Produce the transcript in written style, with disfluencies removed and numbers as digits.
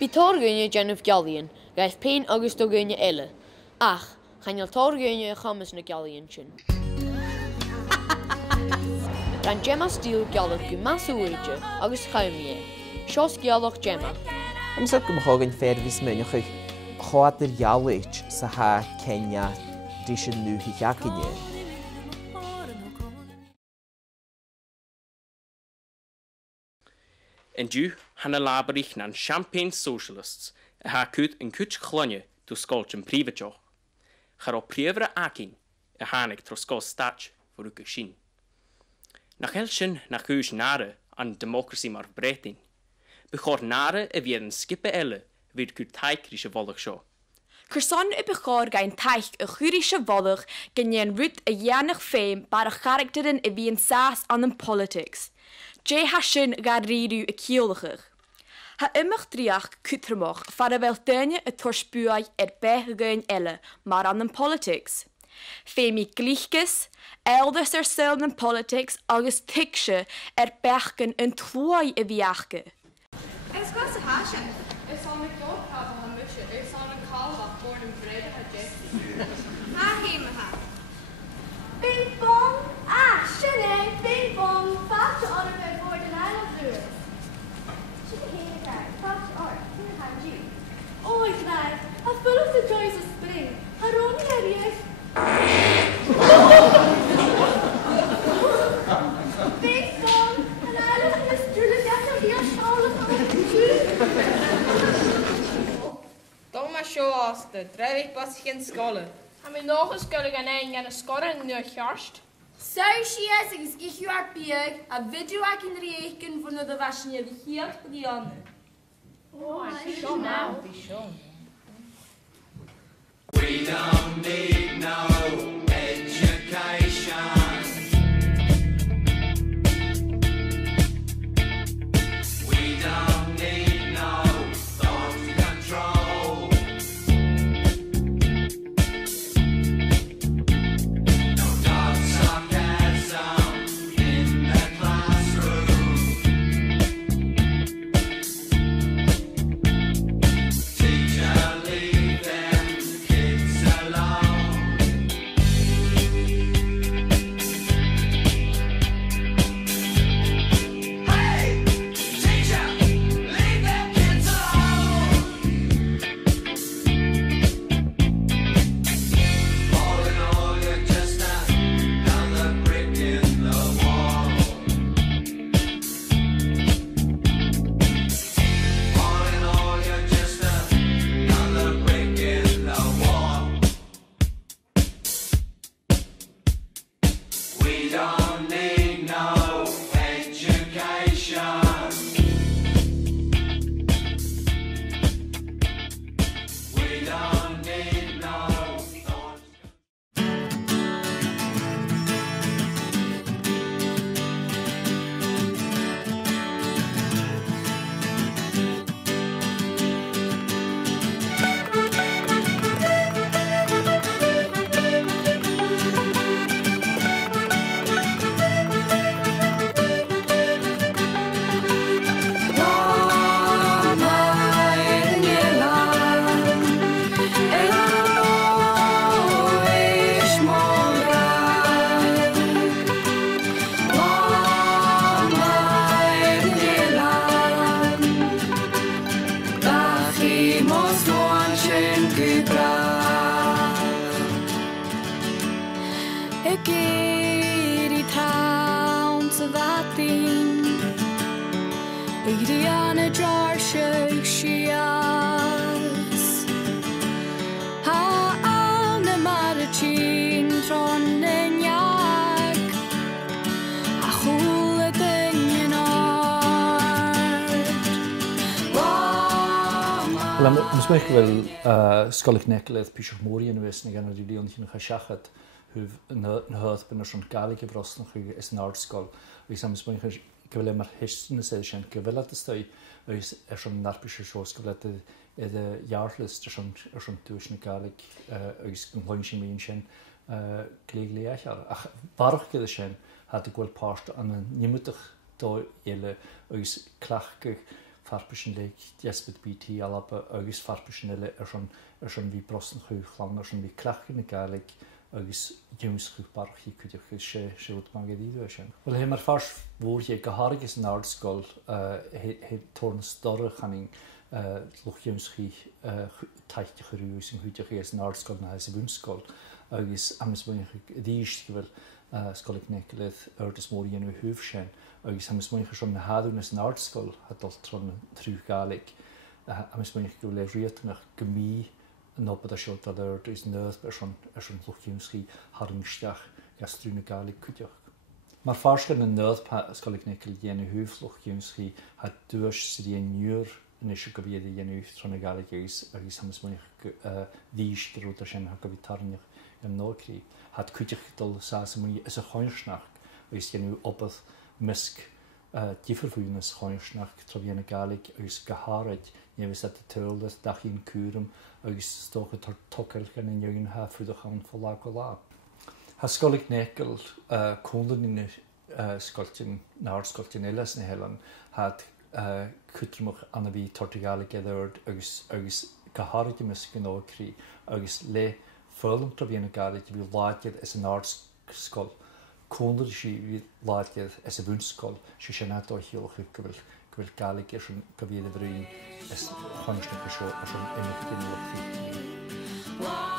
Bí táirgúine Jennifer Gallion, gaith pein agus dogúine eile. Ach, chainil táirgúine chamas na Gallion sin. Ran Gemma Steele gealach go masúide agus chaimie. Seos gealach Gemma. Am sa go mthgann fervis muneach chád ar gealait sa ha Kenya dí sin nuhi cheacinne. En dú hanna labarich nan Champagne Socialists a ha cút in cút chlonne tú scolt yn príomhateach. Char ó príomhra acin a hánig tro scol stach for uke sin. Nach hel sin nach hús nare an democracy mar bretin. Bechor nare a vier een skippe elle vid cút taikrische volg seo. Curson y bechor gain taich y chwrische volg genien rwyd a janig feim bar a characterin y fi'n saas an yn politics. Jay ha sin gar riru y ciolachig. Ha imach driach cwtramach far a fel dynne y torsbuai bech gain elle mar an yn politics. Femi glichgus, elders syl yn politics agus tiksje bechgen yn tloi y fiachge. It's got a hash. It's on the door, have a mission. It's on a call of born and bred at Jesse. Ha, him, ha. Bing bong, shilling, bing bong, fast on a bit more than I love doing. She can hear the guy, fast art, here hand you. Oh, it's nice. I'm full of the joys of spring. I run here, Bing bong, and I love this Julia Jackson here, all of Don't my show us the dreilig pas geen scholen. En mijn nog eens kunnen gaan en een scoren nu gerst. So she is ich you are big, a video I can reken van de waschen je hier Brianne. Oh, show now. We don't need no education. We don't need no thought control. No dark sarcasm in the classroom. Teacher, leave them kids alone. Hey, teacher, leave them kids alone. All in all, you're just another brick in the wall. All in all, you're just another brick in the wall. We don't need no education. We don't need no thought. Wel, mysmych fel sgolig necledd pysio mori yn wys ni gan yr ilion chi'n chasiachat hyf yn hydd by'n o'r galig i bros noch is yn artsgol. Oes am mysmych gyfle mae'r hysyn y sedd sy'n gyfle at ystoi oes eisiau narpysio sios gyfle y iarlys eisiau dwys yn galig oes gynhloen sy'n mynd sy'n glig leach ar. Ach barach gyda sy'n had y gweld past an yn nimwydych do ele oes clachgych farpischen le diespet BT alaba agus farpischen le schon wie brosten chuchlang schon wie krachen na galig agus jungschubarchi kuidir sé magdíú sin. Well hé mar fars bhór é gohargus an artscoil hé torn storre chaning loch jungschi taichte choú sin chuideach is an artscoil na sa búnscoil agus amas bu díist gofuil scolig nekelid is mór dhéanú thuh sin agus amas muocha som na hadún is an artscoil hat dul tron trú galig amas muocha go le riatanach gomí nopad a silt a is nød er lochjúmschi haringsteach gastrúna galig kuideach. Mar farsken an nød scolig nekel dhéanú thuh lochjúmschi hat dúis sa dí nuúr in is go bhéad dhéanú trona galig agus amas muocha dís goúta sin ha go bhí tarneach an nócrí. Hat kuideach dul sa muí is a choirsnach agus dhéanú opad misk díferfuúnas choirsnach tro dhéanana galig agus goharad nevis at tulas dachín cuam agus stocha tar tocail gan in jogin ha fuúdach an fólá go lá. Ha scolig nekel condan in scoltin nárscoltin eiles na helan had cutramach anna bhí tortigalig eðard agus goharad misk an ócrí agus le fölum tro dhéanana galig bhí láiad is an nárscol Condan sí bhí láiad is a búnscol si sin atá hiolchu gofuil galig go bhíad a bhrín is chunisna go seo ar an imime